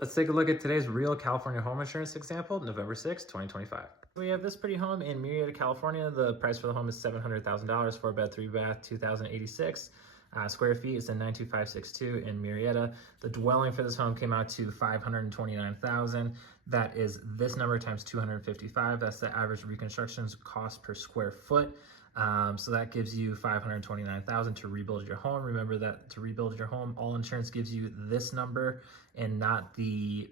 Let's take a look at today's real California home insurance example, November 6, 2025. We have this pretty home in Murrieta, California. The price for the home is $700,000, 4-bed, 3-bath, 2,086 square feet. It's in 92562 in Murrieta. The dwelling for this home came out to $529,000. That is this number times 255. That's the average reconstruction cost per square foot. So that gives you $529,000 to rebuild your home. Remember that to rebuild your home, all insurance gives you this number and not the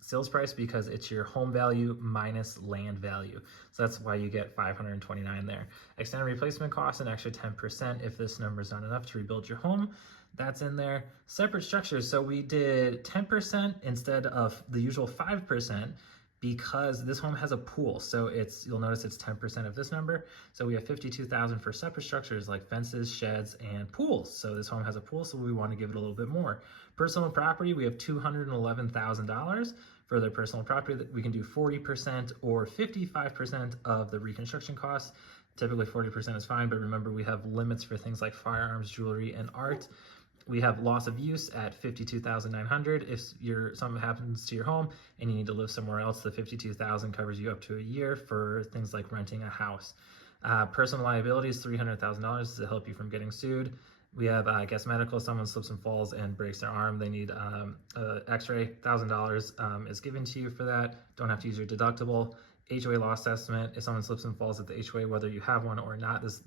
sales price, because it's your home value minus land value. So that's why you get $529 there. Extended replacement costs an extra 10% if this number is not enough to rebuild your home. That's in there. Separate structures. So we did 10% instead of the usual 5%. Because this home has a pool, so you'll notice it's 10% of this number. So we have $52,000 for separate structures like fences, sheds, and pools. So this home has a pool, so we want to give it a little bit more. Personal property, we have $211,000 for their personal property. That we can do 40% or 55% of the reconstruction costs. Typically 40% is fine, but remember we have limits for things like firearms, jewelry, and art. We have loss of use at $52,900. If something happens to your home and you need to live somewhere else, the $52,000 covers you up to a year for things like renting a house. Personal liability is $300,000 to help you from getting sued. We have guest medical. Someone slips and falls and breaks their arm, they need x-ray. $1,000 is given to you for that. Don't have to use your deductible. HOA loss estimate, if someone slips and falls at the HOA, whether you have one or not, this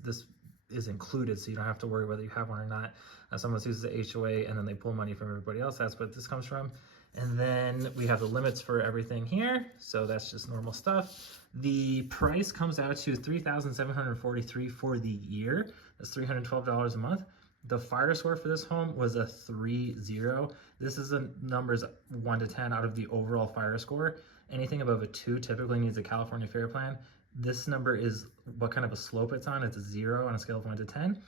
is included, so you don't have to worry whether you have one or not. Someone sues the HOA and then they pull money from everybody else. That's what this comes from. And then we have the limits for everything here. So that's just normal stuff. The price comes out to $3,743 for the year. That's $312 a month. The fire score for this home was a 3.0. This is the numbers 1 to 10 out of the overall fire score. Anything above a 2 typically needs a California FAIR Plan. This number is what kind of a slope it's on. It's a 0 on a scale of 1 to 10.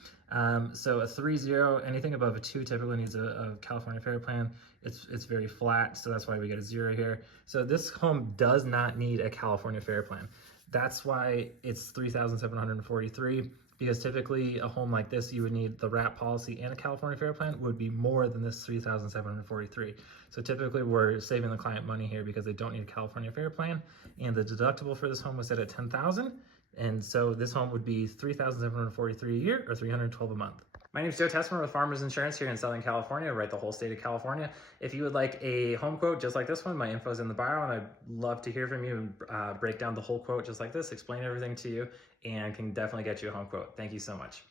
So a 3.0, anything above a 2 typically needs a California FAIR Plan. It's very flat, so that's why we get a 0 here. So this home does not need a California FAIR Plan. That's why it's $3,743, because typically a home like this, you would need the WRAP policy and a California FAIR Plan would be more than this $3,743. So typically we're saving the client money here because they don't need a California FAIR Plan. And the deductible for this home was set at $10,000. And so this home would be $3,743 a year or $312 a month. My name is Joe Tessmer with Farmers Insurance here in Southern California, right the whole state of California. If you would like a home quote just like this one, my info is in the bio, and I'd love to hear from you and break down the whole quote just like this, explain everything to you, and can definitely get you a home quote. Thank you so much.